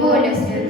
воля свята.